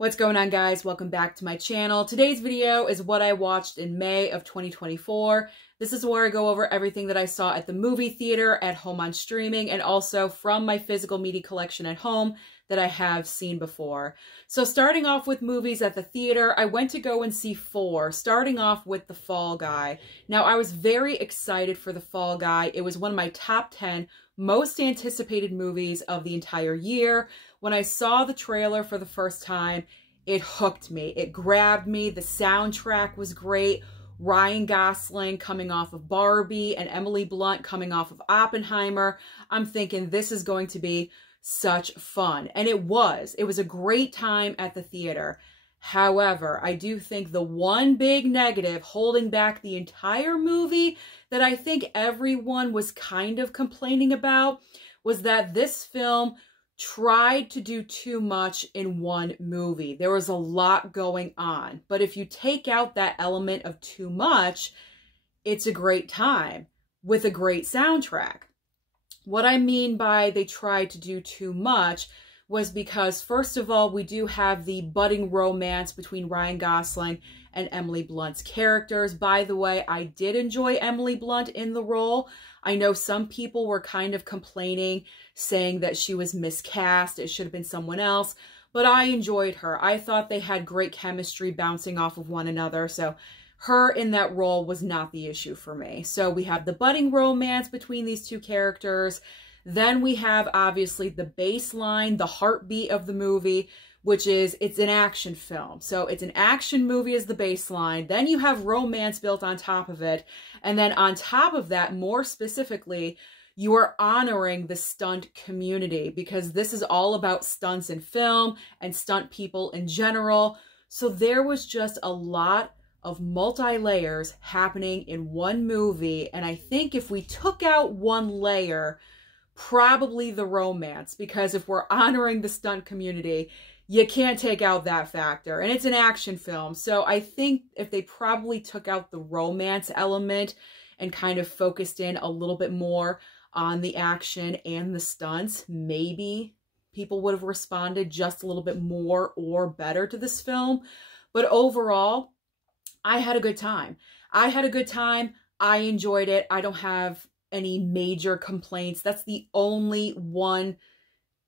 What's going on, guys? Welcome back to my channel. Today's video is what I watched in May of 2024. This is where I go over everything that I saw at the movie theater, at home on streaming, and also from my physical media collection at home that I have seen before. So starting off with movies at the theater, I went to go and see 4, starting off with The Fall Guy. Now, I was very excited for The Fall Guy. It was one of my top 10 most anticipated movies of the entire year. When I saw the trailer for the first time, it hooked me. It grabbed me. The soundtrack was great. Ryan Gosling coming off of Barbie and Emily Blunt coming off of Oppenheimer. I'm thinking this is going to be such fun. And it was. It was a great time at the theater. However, I do think the one big negative holding back the entire movie that I think everyone was kind of complaining about was that this film tried to do too much in one movie. There was a lot going on. But if you take out that element of too much, it's a great time with a great soundtrack. What I mean by they tried to do too much was because, first of all, we do have the budding romance between Ryan Gosling and Emily Blunt's characters. By the way, I did enjoy Emily Blunt in the role. I know some people were kind of complaining, saying that she was miscast, it should have been someone else, but I enjoyed her. I thought they had great chemistry bouncing off of one another, so her in that role was not the issue for me. So we have the budding romance between these two characters. Then we have, obviously, the baseline, the heartbeat of the movie, which is, it's an action film. So it's an action movie as the baseline. Then you have romance built on top of it. And then on top of that, more specifically, you are honoring the stunt community, because this is all about stunts in film and stunt people in general. So there was just a lot of multi-layers happening in one movie. And I think if we took out one layer, probably the romance, because if we're honoring the stunt community, you can't take out that factor. And it's an action film. So I think if they probably took out the romance element and kind of focused in a little bit more on the action and the stunts, maybe people would have responded just a little bit more or better to this film. But overall, I had a good time. I had a good time. I enjoyed it. I don't have any major complaints. That's the only one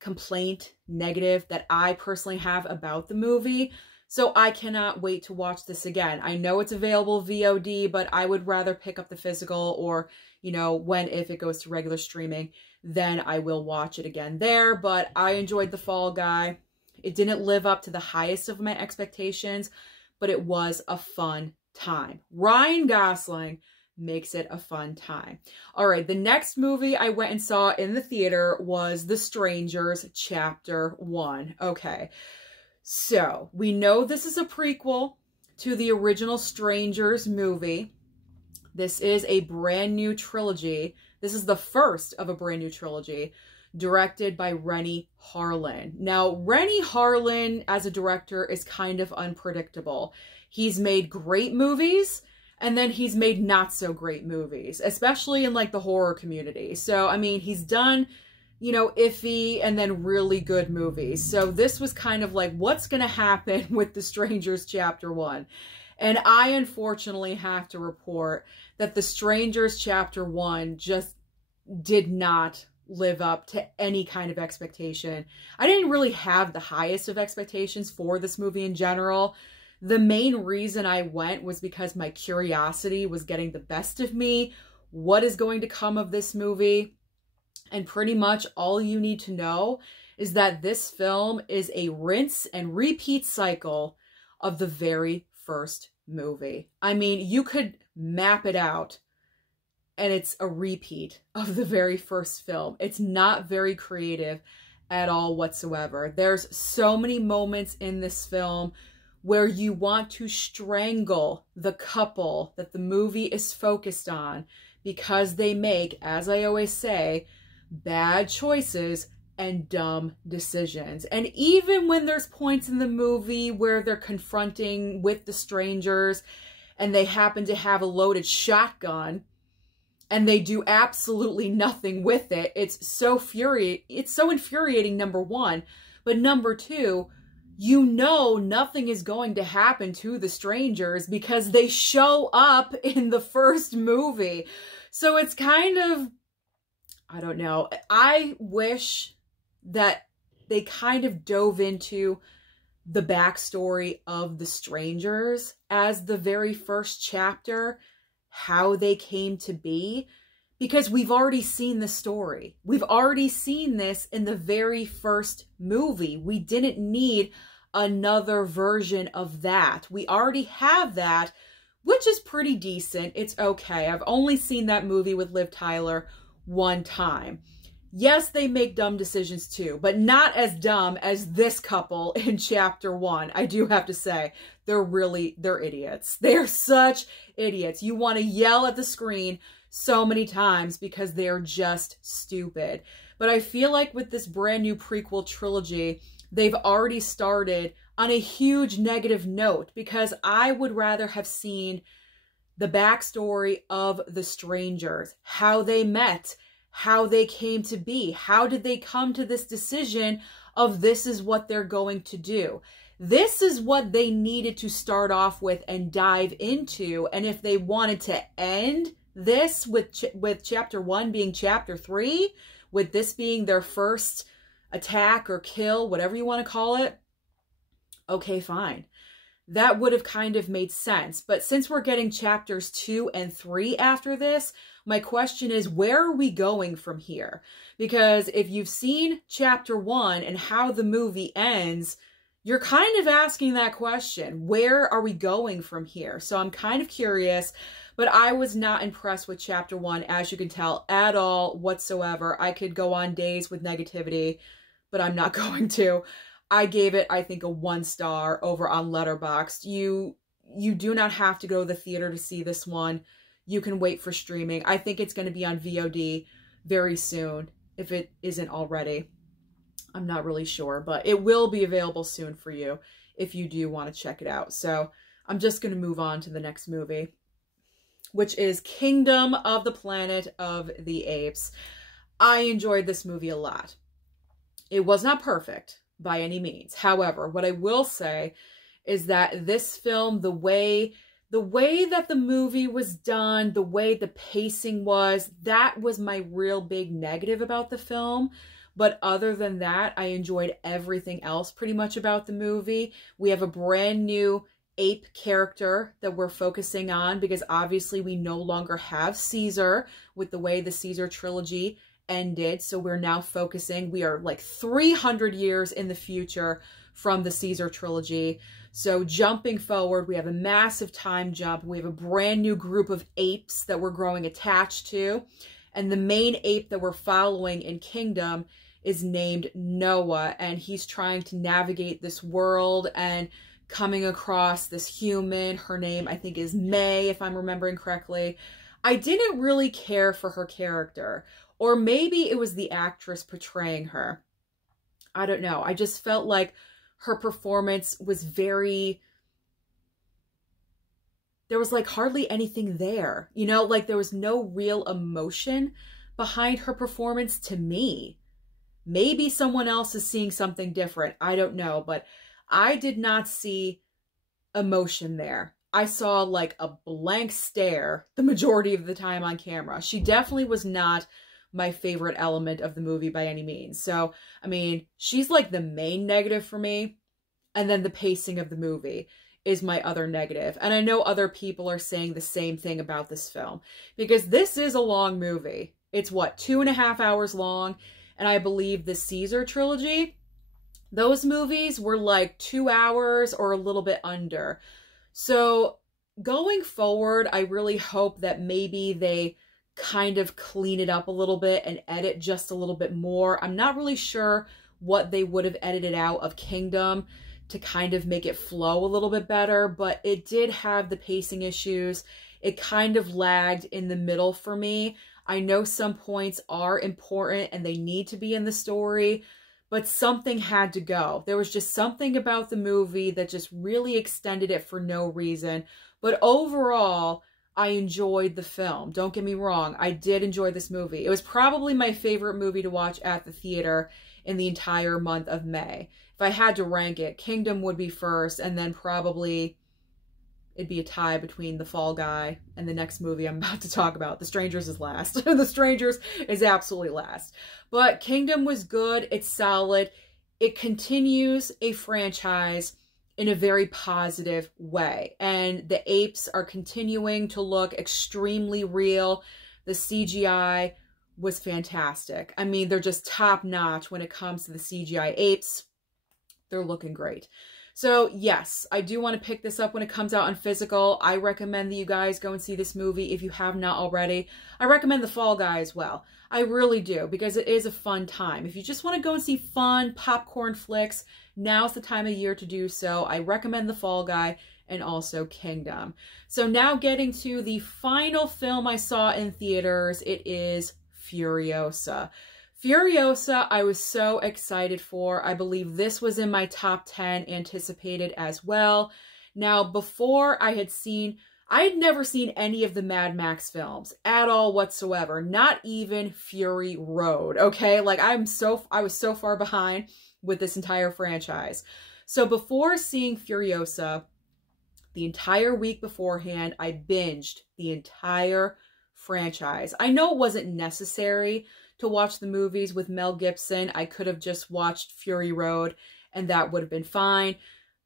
complaint negative that I personally have about the movie. So I cannot wait to watch this again. I know it's available VOD, but I would rather pick up the physical, or, you know, if it goes to regular streaming, then I will watch it again there. But I enjoyed The Fall Guy. It didn't live up to the highest of my expectations, but it was a fun time. Ryan Gosling makes it a fun time. All right, the next movie I went and saw in the theater was The Strangers Chapter 1. Okay, so we know this is a prequel to the original Strangers movie. This is a brand new trilogy. This is the first of a brand new trilogy directed by Renny Harlin. Now, Renny Harlin as a director is kind of unpredictable. He's made great movies, and then he's made not so great movies, especially in like the horror community. So, I mean, he's done, you know, iffy and then really good movies. So this was kind of like, what's going to happen with The Strangers Chapter 1? And I unfortunately have to report that The Strangers Chapter 1 just did not live up to any kind of expectation. I didn't really have the highest of expectations for this movie in general. The main reason I went was because my curiosity was getting the best of me. What is going to come of this movie? And pretty much all you need to know is that this film is a rinse and repeat cycle of the very first movie. I mean, you could map it out and it's a repeat of the very first film. It's not very creative at all whatsoever. There's so many moments in this film where you want to strangle the couple that the movie is focused on, because they make, as I always say, bad choices and dumb decisions. And even when there's points in the movie where they're confronting with the strangers and they happen to have a loaded shotgun and they do absolutely nothing with it, it's so infuriating, number one. But number two, you know nothing is going to happen to the strangers because they show up in the first movie. So it's kind of, I don't know. I wish that they kind of dove into the backstory of the strangers as the very first chapter, how they came to be, because we've already seen the story. We've already seen this in the very first movie. We didn't need another version of that. We already have that, which is pretty decent. It's okay. I've only seen that movie with Liv Tyler one time. Yes, they make dumb decisions too, but not as dumb as this couple in chapter 1. I do have to say, they're idiots. They're such idiots. You want to yell at the screen so many times because they're just stupid. But I feel like with this brand new prequel trilogy, they've already started on a huge negative note, because I would rather have seen the backstory of the strangers, how they met, how they came to be, how did they come to this decision of this is what they're going to do. This is what they needed to start off with and dive into. And if they wanted to end this with chapter 1 being chapter 3, with this being their first attack or kill, whatever you want to call it, okay, fine. That would have kind of made sense. But since we're getting chapters 2 and 3 after this, my question is, where are we going from here? Because if you've seen chapter 1 and how the movie ends, you're kind of asking that question. Where are we going from here? So I'm kind of curious, but I was not impressed with chapter 1, as you can tell, at all whatsoever. I could go on days with negativity, but I'm not going to. I gave it, I think, a 1 star over on Letterboxd. You do not have to go to the theater to see this one. You can wait for streaming. I think it's going to be on VOD very soon, if it isn't already. I'm not really sure, but it will be available soon for you if you do want to check it out. So I'm just going to move on to the next movie, which is Kingdom of the Planet of the Apes. I enjoyed this movie a lot. It was not perfect by any means. However, what I will say is that this film, the way that the movie was done, the way the pacing was, that was my real big negative about the film. But other than that, I enjoyed everything else pretty much about the movie. We have a brand new ape character that we're focusing on, because obviously we no longer have Caesar with the way the Caesar trilogy ended. So we're now focusing, we are like 300 years in the future from the Caesar trilogy. So jumping forward, we have a massive time jump. We have a brand new group of apes that we're growing attached to. And the main ape that we're following in Kingdom is named Noah. And he's trying to navigate this world and coming across this human. Her name, I think, is May, if I'm remembering correctly. I didn't really care for her character. Or maybe it was the actress portraying her. I don't know. I just felt like her performance was very... There was like hardly anything there. You know, like there was no real emotion behind her performance to me. Maybe someone else is seeing something different. I don't know. But I did not see emotion there. I saw like a blank stare the majority of the time on camera. She definitely was not my favorite element of the movie by any means. So, I mean, she's like the main negative for me. And then the pacing of the movie is my other negative. And I know other people are saying the same thing about this film, because this is a long movie. It's what, 2.5 hours long? And I believe the Caesar trilogy, those movies were like 2 hours or a little bit under. So going forward, I really hope that maybe they kind of clean it up a little bit and edit just a little bit more. I'm not really sure what they would have edited out of Kingdom to kind of make it flow a little bit better, but it did have the pacing issues. It kind of lagged in the middle for me. I know some points are important and they need to be in the story, but something had to go. There was just something about the movie that just really extended it for no reason. But overall, I enjoyed the film. Don't get me wrong. I did enjoy this movie. It was probably my favorite movie to watch at the theater in the entire month of May. If I had to rank it, Kingdom would be first, and then probably it'd be a tie between The Fall Guy and the next movie I'm about to talk about. The Strangers is last. The Strangers is absolutely last. But Kingdom was good. It's solid. It continues a franchise in a very positive way. And the apes are continuing to look extremely real. The CGI was fantastic. I mean, they're just top notch when it comes to the CGI apes. They're looking great. So yes, I do want to pick this up when it comes out on physical. I recommend that you guys go and see this movie if you have not already. I recommend The Fall Guy as well. I really do, because it is a fun time. If you just want to go and see fun popcorn flicks, now's the time of year to do so. I recommend The Fall Guy and also Kingdom. So now getting to the final film I saw in theaters, it is Furiosa. Furiosa, I was so excited for. I believe this was in my top 10 anticipated as well. Now, before I had never seen any of the Mad Max films at all whatsoever. Not even Fury Road, okay? Like, I was so far behind with this entire franchise. So before seeing Furiosa, the entire week beforehand, I binged the entire franchise. I know it wasn't necessary to watch the movies with Mel Gibson. I could have just watched Fury Road and that would have been fine.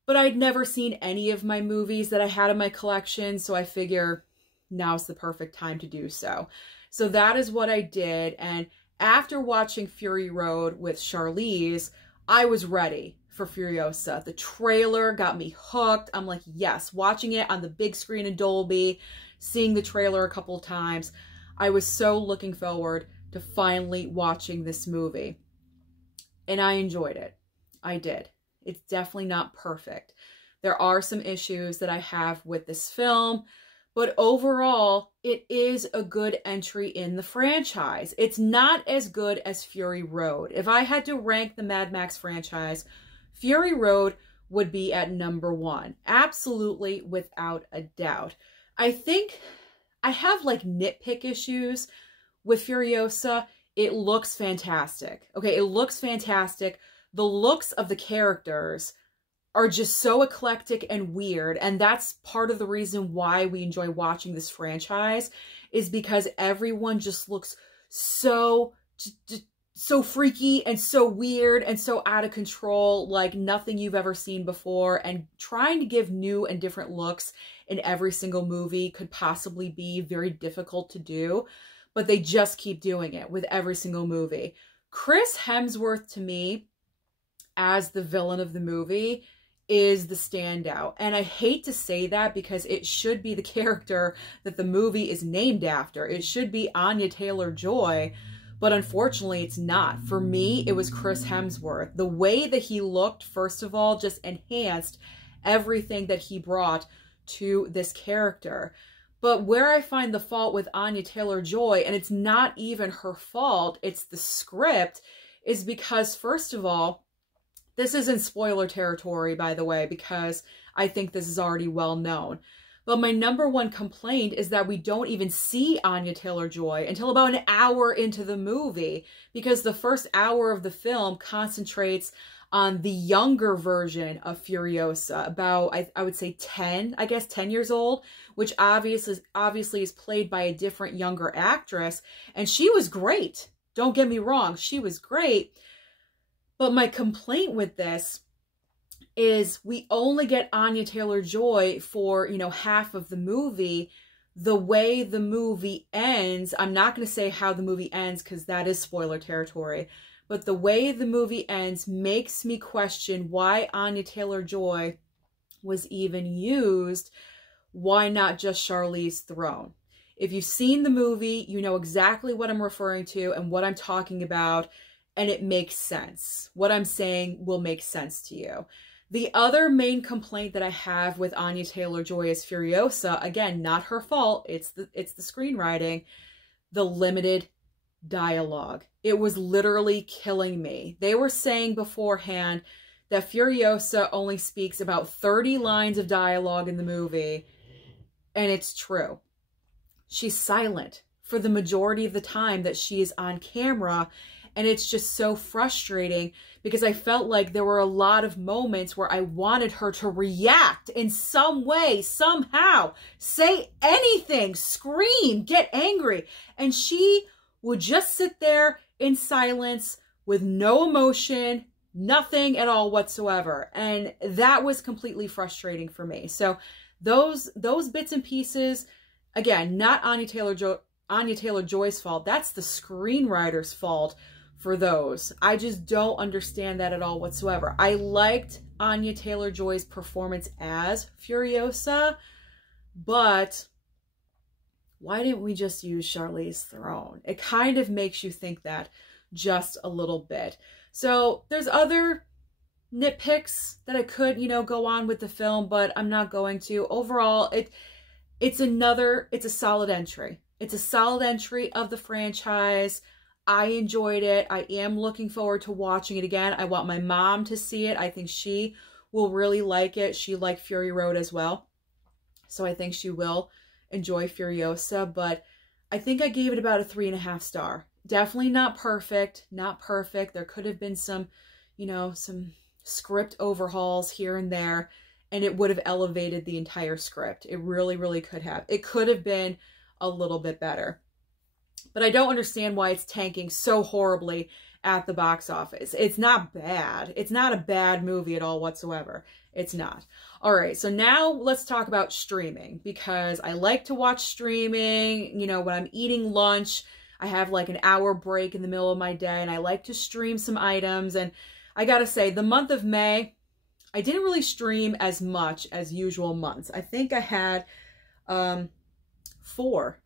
But I'd never seen any of my movies that I had in my collection, so I figure now's the perfect time to do so. So that is what I did, and after watching Fury Road with Charlize, I was ready for Furiosa. The trailer got me hooked. I'm like, yes, watching it on the big screen in Dolby, seeing the trailer a couple of times, I was so looking forward to finally watching this movie. And I enjoyed it. I did. It's definitely not perfect. There are some issues that I have with this film, but overall, it is a good entry in the franchise. It's not as good as Fury Road. If I had to rank the Mad Max franchise, Fury Road would be at number 1. Absolutely, without a doubt. I think I have like nitpick issues with Furiosa. It looks fantastic. Okay, it looks fantastic. The looks of the characters are just so eclectic and weird, and that's part of the reason why we enjoy watching this franchise, is because everyone just looks so freaky and so weird and so out of control, like nothing you've ever seen before, and trying to give new and different looks in every single movie could possibly be very difficult to do, but they just keep doing it with every single movie. Chris Hemsworth, to me, as the villain of the movie, is the standout. And I hate to say that because it should be the character that the movie is named after. It should be Anya Taylor-Joy, but unfortunately it's not. For me, it was Chris Hemsworth. The way that he looked, first of all, just enhanced everything that he brought to this character. But where I find the fault with Anya Taylor-Joy, and it's not even her fault, it's the script, is because, first of all, this is in spoiler territory, by the way, because I think this is already well known. But my number one complaint is that we don't even see Anya Taylor-Joy until about an hour into the movie, because the first hour of the film concentrates on the younger version of Furiosa, about, I would say 10 years old, which obviously is played by a different younger actress. And she was great. Don't get me wrong, she was great. But my complaint with this is we only get Anya Taylor-Joy for, half of the movie. The way the movie ends, I'm not going to say how the movie ends because that is spoiler territory, but the way the movie ends makes me question why Anya Taylor-Joy was even used. Why not just Charlize Theron? If you've seen the movie, you know exactly what I'm referring to and what I'm talking about. And it makes sense. What I'm saying will make sense to you. The other main complaint that I have with Anya Taylor-Joy as Furiosa, again, not her fault, it's the screenwriting, the limited dialogue. It was literally killing me. They were saying beforehand that Furiosa only speaks about 30 lines of dialogue in the movie, and it's true. she's silent for the majority of the time that she is on camera. And it's just so frustrating because I felt like there were a lot of moments where I wanted her to react in some way, somehow, say anything, scream, get angry. And she would just sit there in silence with no emotion, nothing at all whatsoever. And that was completely frustrating for me. So those bits and pieces, again, not Anya Taylor-Joy's fault. That's the screenwriter's fault for those. I just don't understand that at all whatsoever. I liked Anya Taylor-Joy's performance as Furiosa, but why didn't we just use Charlize Theron? It kind of makes you think that just a little bit. So there's other nitpicks that I could, you know, go on with the film, but I'm not going to. Overall, it's a solid entry. It's a solid entry of the franchise. I enjoyed it. I am looking forward to watching it again. I want my mom to see it. I think she will really like it. She liked Fury Road as well. So I think she will enjoy Furiosa, but I think I gave it about a 3.5 star. Definitely not perfect, not perfect. There could have been some, you know, some script overhauls here and there, and it would have elevated the entire script. It really, really could have. It could have been a little bit better. But I don't understand why it's tanking so horribly at the box office. It's not bad. It's not a bad movie at all whatsoever. It's not. All right, so now let's talk about streaming, because I like to watch streaming. You know, when I'm eating lunch, I have like an hour break in the middle of my day, and I like to stream some items. And I gotta say, the month of May, I didn't really stream as much as usual months. I think I had four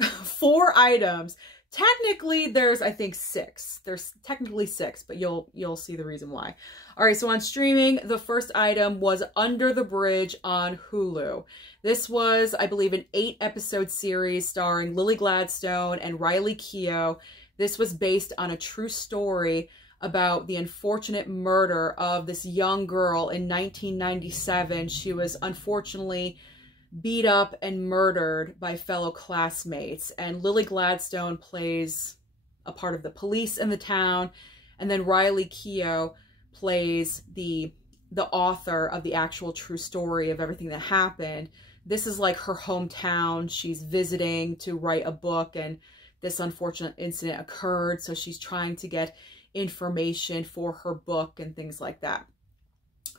items. Technically, there's, I think, 6. There's technically 6, but you'll see the reason why. All right, so on streaming, the first item was Under the Bridge on Hulu. This was, I believe, an 8-episode series starring Lily Gladstone and Riley Keough. This was based on a true story about the unfortunate murder of this young girl in 1997. She was unfortunately beat up and murdered by fellow classmates, and Lily Gladstone plays a part of the police in the town, and then Riley Keough plays the author of the actual true story of everything that happened. This is like her hometown. She's visiting to write a book, and this unfortunate incident occurred, so she's trying to get information for her book and things like that.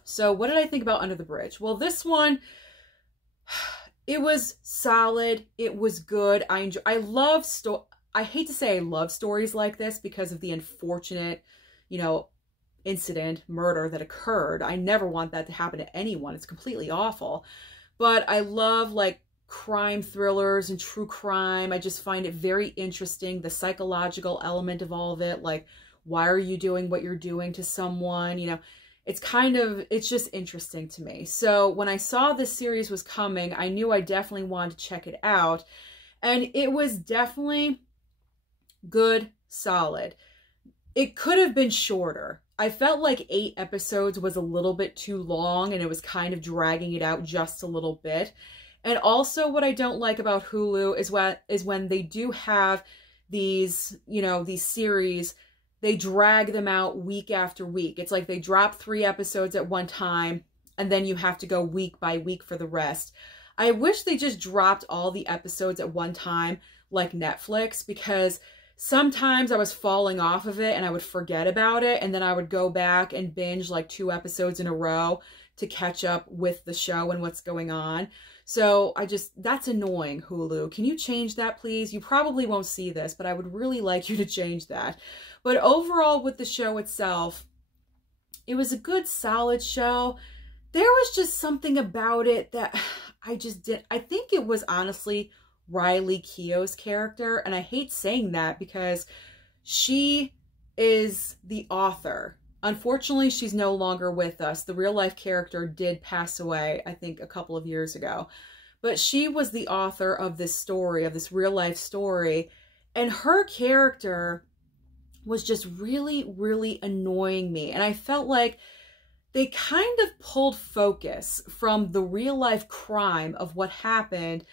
So what did I think about Under the Bridge? Well, this one, it was solid. It was good. I hate to say I love stories like this because of the unfortunate, you know, incident, murder that occurred. I never want that to happen to anyone. It's completely awful. But I love like crime thrillers and true crime. I just find it very interesting, the psychological element of all of it. Like, why are you doing what you're doing to someone? You know, it's just interesting to me. So when I saw this series was coming, I knew I definitely wanted to check it out. And it was definitely good, solid. It could have been shorter. I felt like 8 episodes was a little bit too long, and it was kind of dragging it out just a little bit. And also what I don't like about Hulu is when they do have these, you know, these series, they drag them out week after week. It's like they drop 3 episodes at one time, and then you have to go week by week for the rest. I wish they just dropped all the episodes at one time, like Netflix, because sometimes I was falling off of it and I would forget about it, and then I would go back and binge like 2 episodes in a row to catch up with the show and what's going on. So that's annoying, Hulu. Can you change that, please? You probably won't see this, but I would really like you to change that. But overall, with the show itself, it was a good, solid show. There was just something about it that I think it was honestly Riley Keough's character. And I hate saying that because she is the author. Unfortunately, she's no longer with us. The real life character did pass away, I think, a couple of years ago. But she was the author of this story, of this real life story. And her character was just really, really annoying me. And I felt like they kind of pulled focus from the real life crime of what happened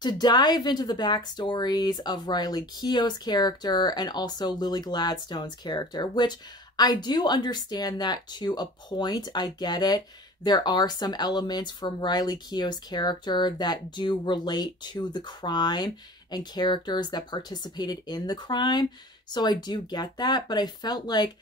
to dive into the backstories of Riley Keough's character and also Lily Gladstone's character, which I do understand that to a point. I get it. There are some elements from Riley Keough's character that do relate to the crime and characters that participated in the crime. So I do get that, but I felt like,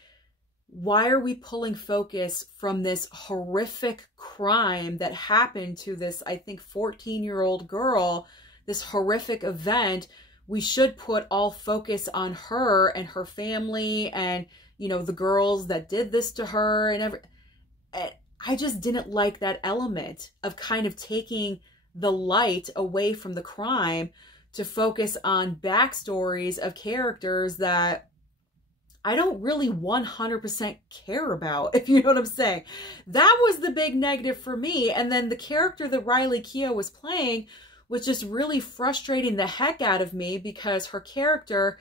why are we pulling focus from this horrific crime that happened to this, I think, 14-year-old girl, this horrific event? We should put all focus on her and her family and, you know, the girls that did this to her and I just didn't like that element of kind of taking the light away from the crime to focus on backstories of characters that I don't really 100% care about, if you know what I'm saying. That was the big negative for me. And then the character that Riley Keough was playing was just really frustrating the heck out of me, because her character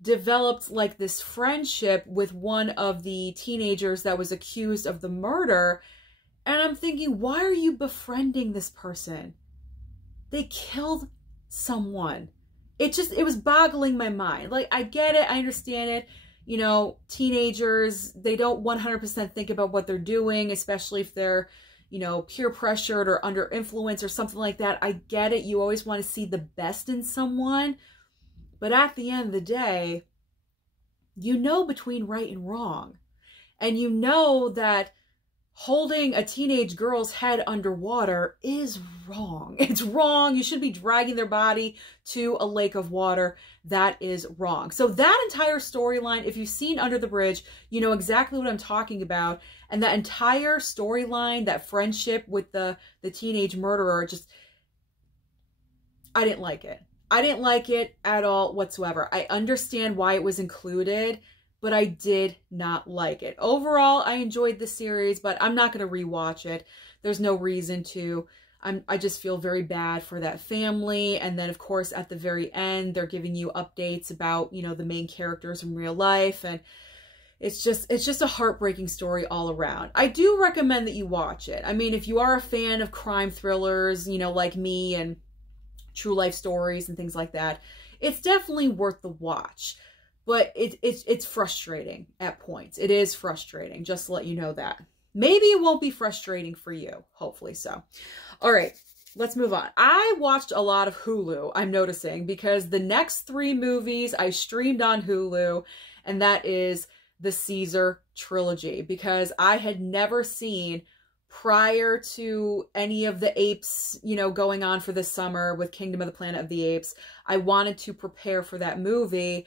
developed like this friendship with one of the teenagers that was accused of the murder. And I'm thinking, why are you befriending this person? They killed someone. It was boggling my mind. Like, I get it. I understand it. You know, teenagers, they don't 100% think about what they're doing, especially if they're, you know, peer pressured or under influence or something like that. I get it. You always want to see the best in someone. But at the end of the day, you know between right and wrong. And you know that holding a teenage girl's head underwater is wrong. It's wrong. You should be dragging their body to a lake of water. That is wrong. So that entire storyline, if you've seen Under the Bridge, you know exactly what I'm talking about. And that entire storyline, that friendship with the teenage murderer, just, I didn't like it. I didn't like it at all whatsoever. I understand why it was included, but I did not like it. Overall, I enjoyed the series, but I'm not going to rewatch it. There's no reason to. I just feel very bad for that family. And then, of course, at the very end, they're giving you updates about, you know, the main characters in real life. And it's just a heartbreaking story all around. I do recommend that you watch it. I mean, if you are a fan of crime thrillers, you know, like me, and true life stories and things like that, it's definitely worth the watch. But it's frustrating at points. It is frustrating, just to let you know that. Maybe it won't be frustrating for you. Hopefully so. All right, let's move on. I watched a lot of Hulu, I'm noticing, because the next 3 movies I streamed on Hulu, and that is the Caesar trilogy, because I had never seen, prior to any of the Apes, you know, going on for this summer with Kingdom of the Planet of the Apes, I wanted to prepare for that movie.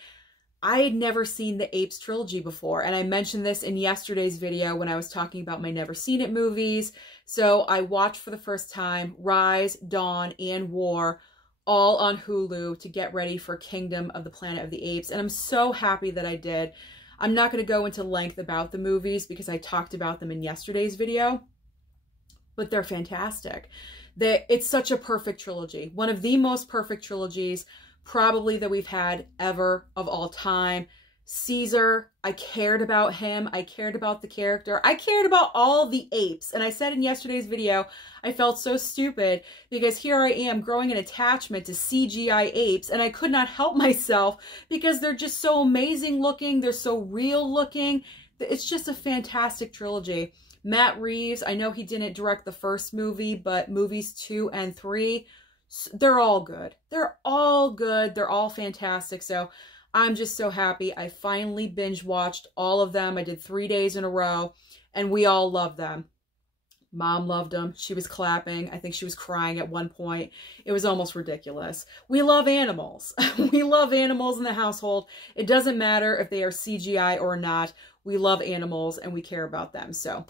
I had never seen the Apes trilogy before, and I mentioned this in yesterday's video when I was talking about my never seen it movies. So I watched for the first time Rise, Dawn, and War, all on Hulu to get ready for Kingdom of the Planet of the Apes, and I'm so happy that I did. I'm not going to go into length about the movies because I talked about them in yesterday's video, but they're fantastic. It's such a perfect trilogy. One of the most perfect trilogies probably that we've had ever, of all time. Caesar, I cared about him. I cared about the character. I cared about all the apes. And I said in yesterday's video, I felt so stupid because here I am growing an attachment to CGI apes, and I could not help myself because they're just so amazing looking. They're so real looking. It's just a fantastic trilogy. Matt Reeves, I know he didn't direct the first movie, but movies 2 and 3, they're all good. They're all good. They're all fantastic. So I'm just so happy. I finally binge watched all of them. I did 3 days in a row, and we all loved them. Mom loved them. She was clapping. I think she was crying at one point. It was almost ridiculous. We love animals. We love animals in the household. It doesn't matter if they are CGI or not. We love animals and we care about them. So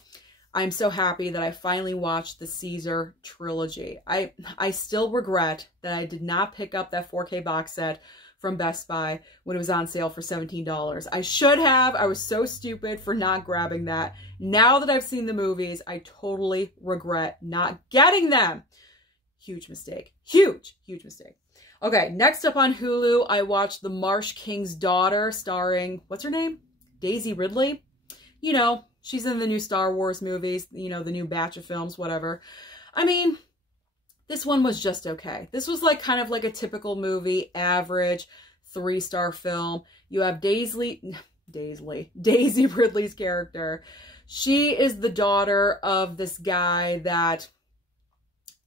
I'm so happy that I finally watched the Caesar trilogy. I still regret that I did not pick up that 4K box set from Best Buy when it was on sale for $17. I should have. I was so stupid for not grabbing that. Now that I've seen the movies, I totally regret not getting them. Huge mistake. Huge, huge mistake. Okay, next up on Hulu, I watched The Marsh King's Daughter, starring, what's her name? Daisy Ridley. You know, she's in the new Star Wars movies, you know, the new batch of films, whatever. I mean, This one was just okay. This was like kind of like a typical movie, average, 3-star film. You have Daisy Ridley's character. She is the daughter of this guy that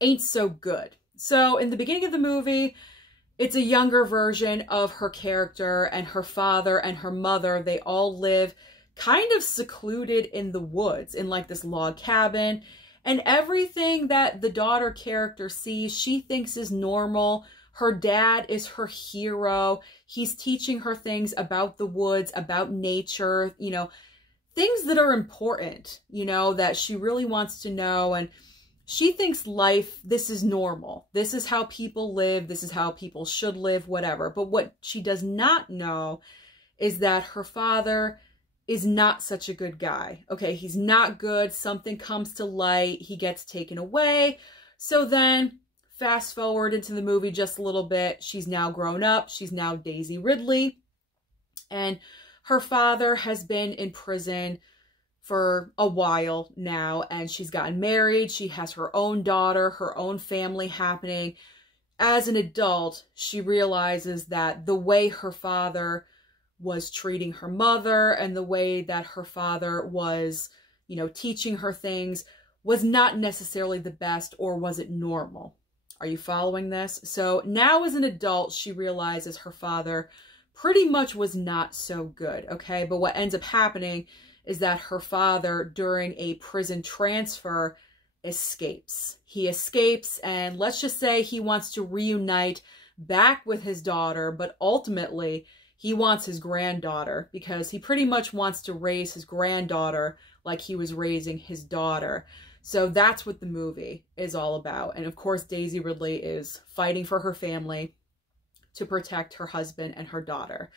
ain't so good. So in the beginning of the movie, it's a younger version of her character, and her father and her mother, they all live kind of secluded in the woods in like this log cabin. And everything that the daughter character sees, she thinks is normal. Her dad is her hero. He's teaching her things about the woods, about nature, you know, things that are important, you know, that she really wants to know. And she thinks life, this is normal. This is how people live. This is how people should live, whatever. But what she does not know is that her father is not such a good guy. Okay, he's not good. Something comes to light. He gets taken away. So then, fast forward into the movie just a little bit. She's now grown up. She's now Daisy Ridley. And her father has been in prison for a while now, and she's gotten married. She has her own daughter, her own family happening. As an adult, she realizes that the way her father was treating her mother and the way that her father was, you know, teaching her things was not necessarily the best, or was it normal? Are you following this? So now as an adult, she realizes her father pretty much was not so good, okay? But what ends up happening is that her father, during a prison transfer, escapes. He escapes, and let's just say he wants to reunite back with his daughter, but ultimately he wants his granddaughter, because he pretty much wants to raise his granddaughter like he was raising his daughter. So that's what the movie is all about. And of course, Daisy Ridley is fighting for her family to protect her husband and her daughter.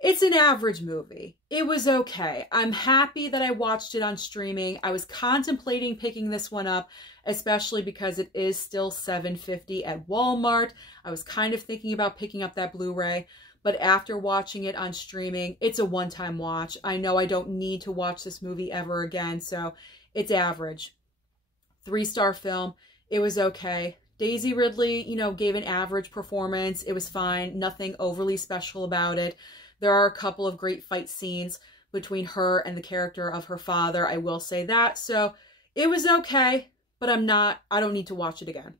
It's an average movie. It was okay. I'm happy that I watched it on streaming. I was contemplating picking this one up, especially because it is still $7.50 at Walmart. I was kind of thinking about picking up that Blu-ray, but after watching it on streaming, it's a one-time watch. I know I don't need to watch this movie ever again, so it's average. 3-star film. It was okay. Daisy Ridley, you know, gave an average performance. It was fine. Nothing overly special about it. There are a couple of great fight scenes between her and the character of her father. I will say that. So it was okay, but I don't need to watch it again.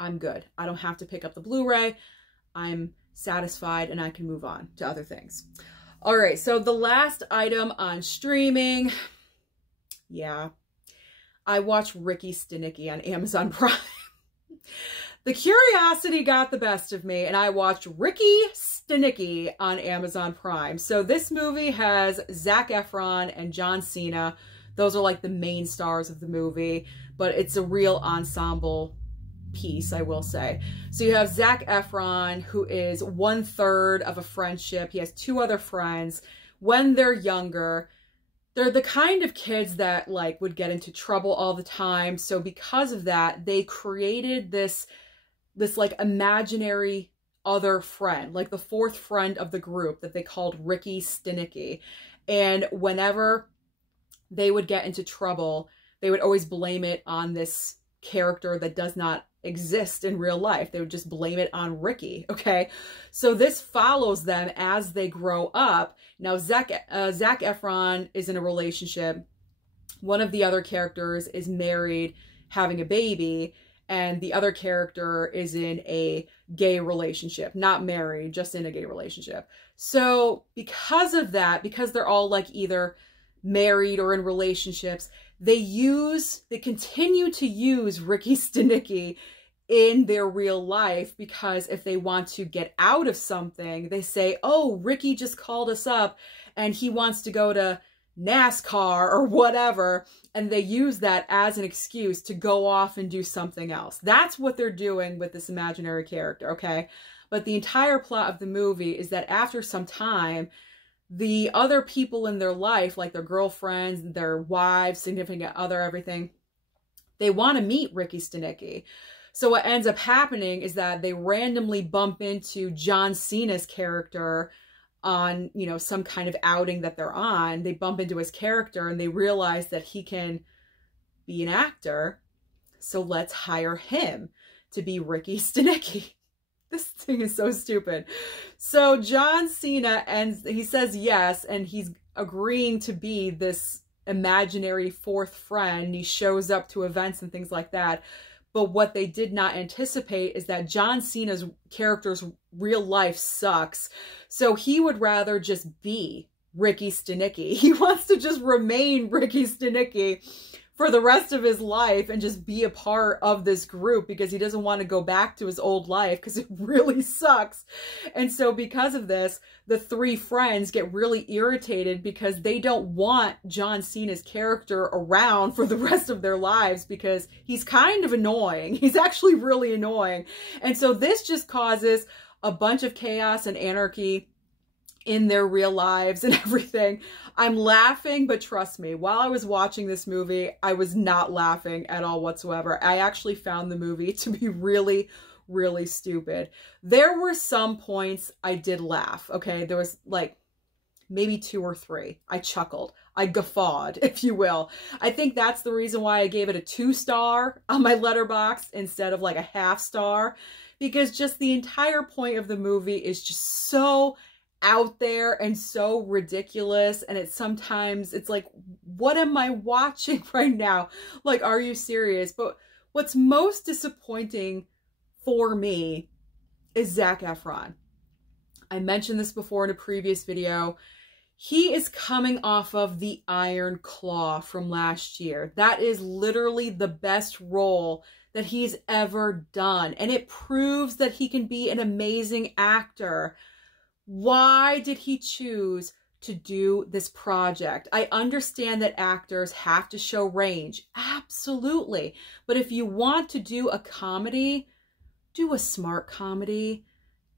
I'm good. I don't have to pick up the Blu-ray. I'm satisfied and I can move on to other things. All right. So the last item on streaming. Yeah. I watched Ricky Stanicky on Amazon Prime. The curiosity got the best of me, and I watched Ricky Stanicky on Amazon Prime. So this movie has Zac Efron and John Cena. Those are like the main stars of the movie, but it's a real ensemble piece, I will say. So you have Zac Efron, who is 1/3 of a friendship. He has 2 other friends. When they're younger, they're the kind of kids that like would get into trouble all the time. So because of that, they created this like imaginary other friend, like the 4th friend of the group that they called Ricky Stanicky. And whenever they would get into trouble, they would always blame it on this character that does not exist in real life. They would just blame it on Ricky, okay? So this follows them as they grow up. Now, Zac Efron is in a relationship. One of the other characters is married, having a baby, and the other character is in a gay relationship. Not married, just in a gay relationship. So because of that, because they're all like either married or in relationships, they continue to use Ricky Stanicky in their real life, because if they want to get out of something, they say, oh, Ricky just called us up and he wants to go to NASCAR or whatever, and they use that as an excuse to go off and do something else. That's what they're doing with this imaginary character, okay? But the entire plot of the movie is that after some time, the other people in their life, like their girlfriends, their wives, significant other, everything, they want to meet Ricky Stanicky. So what ends up happening is that they randomly bump into John Cena's character on, you know, some kind of outing that they're on. They bump into his character and they realize that he can be an actor. so let's hire him to be Ricky Stanicky. This thing is so stupid. So John Cena, and he says yes, and he's agreeing to be this imaginary fourth friend. He shows up to events and things like that. But what they did not anticipate is that John Cena's character's real life sucks. So he would rather just be Ricky Stanicky. He wants to just remain Ricky Stanicky for the rest of his life and just be a part of this group because he doesn't want to go back to his old life because it really sucks. And so because of this, the three friends get really irritated because they don't want John Cena's character around for the rest of their lives because he's kind of annoying. He's actually really annoying. And so this just causes a bunch of chaos and anarchy in their real lives and everything. I'm laughing, but trust me, while I was watching this movie, I was not laughing at all whatsoever. I actually found the movie to be really, really stupid. There were some points I did laugh, okay? There was like maybe 2 or 3. I chuckled. I guffawed, if you will. I think that's the reason why I gave it a 2-star on my Letterboxd instead of like a 1/2 star, because just the entire point of the movie is just so out there and so ridiculous, and it's like, what am I watching right now? Like, are you serious? But what's most disappointing for me is Zac Efron. I mentioned this before in a previous video. He is coming off of The Iron Claw from last year. That is literally the best role that he's ever done, and it proves that he can be an amazing actor. Why did he choose to do this project? I understand that actors have to show range. Absolutely. But if you want to do a comedy, do a smart comedy.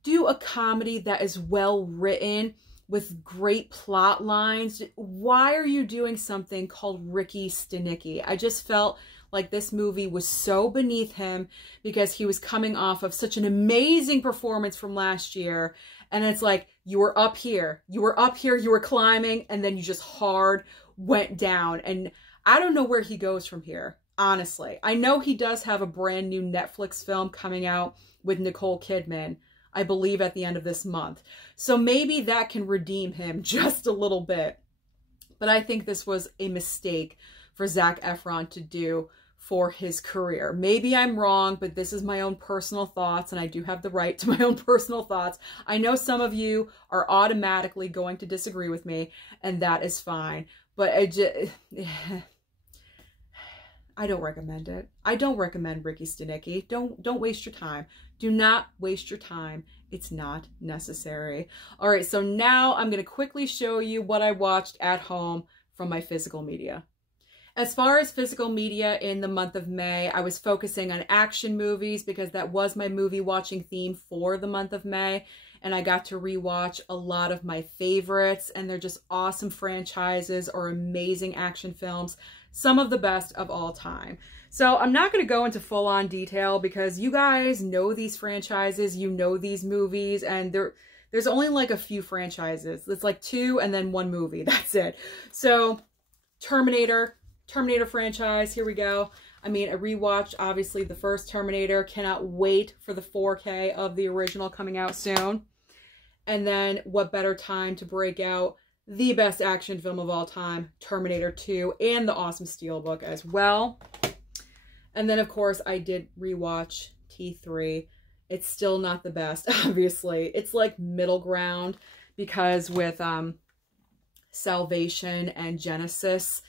Do a comedy that is well written with great plot lines. Why are you doing something called Ricky Stanicky? I just felt like this movie was so beneath him because he was coming off of such an amazing performance from last year. And it's like, you were up here, you were climbing, and then you just hard went down. And I don't know where he goes from here, honestly. I know he does have a brand new Netflix film coming out with Nicole Kidman, I believe at the end of this month. So maybe that can redeem him just a little bit. But I think this was a mistake for Zac Efron to do for his career. Maybe I'm wrong, but this is my own personal thoughts, and I do have the right to my own personal thoughts. I know some of you are automatically going to disagree with me, and that is fine. But I don't recommend it. I don't recommend Ricky Stanicky. Don't waste your time. Do not waste your time. It's not necessary. All right, so now I'm going to quickly show you what I watched at home from my physical media. As far as physical media in the month of May, I was focusing on action movies because that was my movie watching theme for the month of May. And I got to rewatch a lot of my favorites, and they're just awesome franchises or amazing action films. Some of the best of all time. So I'm not going to go into full-on detail because you guys know these franchises, you know these movies, and there's only like a few franchises. It's like 2 and then 1 movie. That's it. So Terminator franchise, here we go. I mean, I rewatched, obviously, the first Terminator. Cannot wait for the 4K of the original coming out soon. And then, what better time to break out the best action film of all time, Terminator 2, and the awesome Steelbook as well. And then, of course, I did rewatch T3. It's still not the best, obviously. It's like middle ground because with Salvation and Genesis,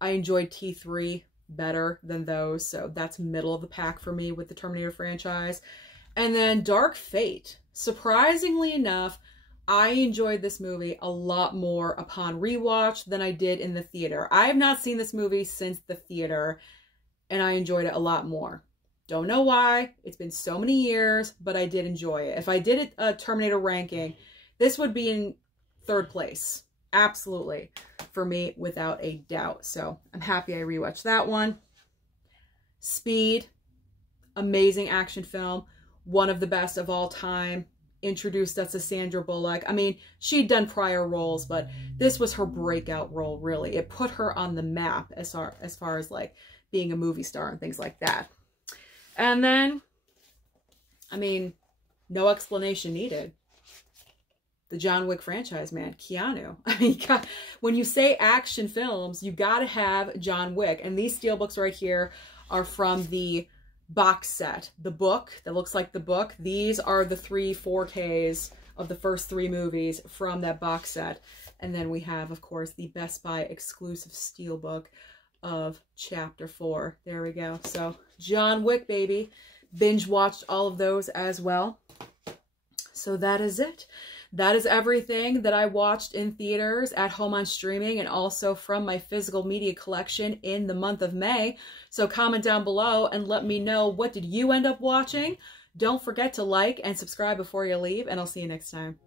I enjoyed T3 better than those, so that's middle of the pack for me with the Terminator franchise. And then Dark Fate. Surprisingly enough, I enjoyed this movie a lot more upon rewatch than I did in the theater. I have not seen this movie since the theater, and I enjoyed it a lot more. Don't know why. It's been so many years, but I did enjoy it. If I did a Terminator ranking, this would be in 3rd place. Absolutely. For me, without a doubt. So I'm happy I rewatched that one. Speed. Amazing action film. One of the best of all time. Introduced us to Sandra Bullock. I mean, she'd done prior roles, but this was her breakout role, really. It put her on the map as far as like being a movie star and things like that. And then, I mean, no explanation needed. The John Wick franchise, man. Keanu. I mean, God, when you say action films, you got to have John Wick. And these steelbooks right here are from the box set. The book that looks like the book. These are the 3 4Ks of the first 3 movies from that box set. And then we have, of course, the Best Buy exclusive steelbook of Chapter 4. There we go. So, John Wick, baby. Binge watched all of those as well. So that is it. That is everything that I watched in theaters, at home on streaming, and also from my physical media collection in the month of May. So comment down below and let me know, what did you end up watching? Don't forget to like and subscribe before you leave, and I'll see you next time.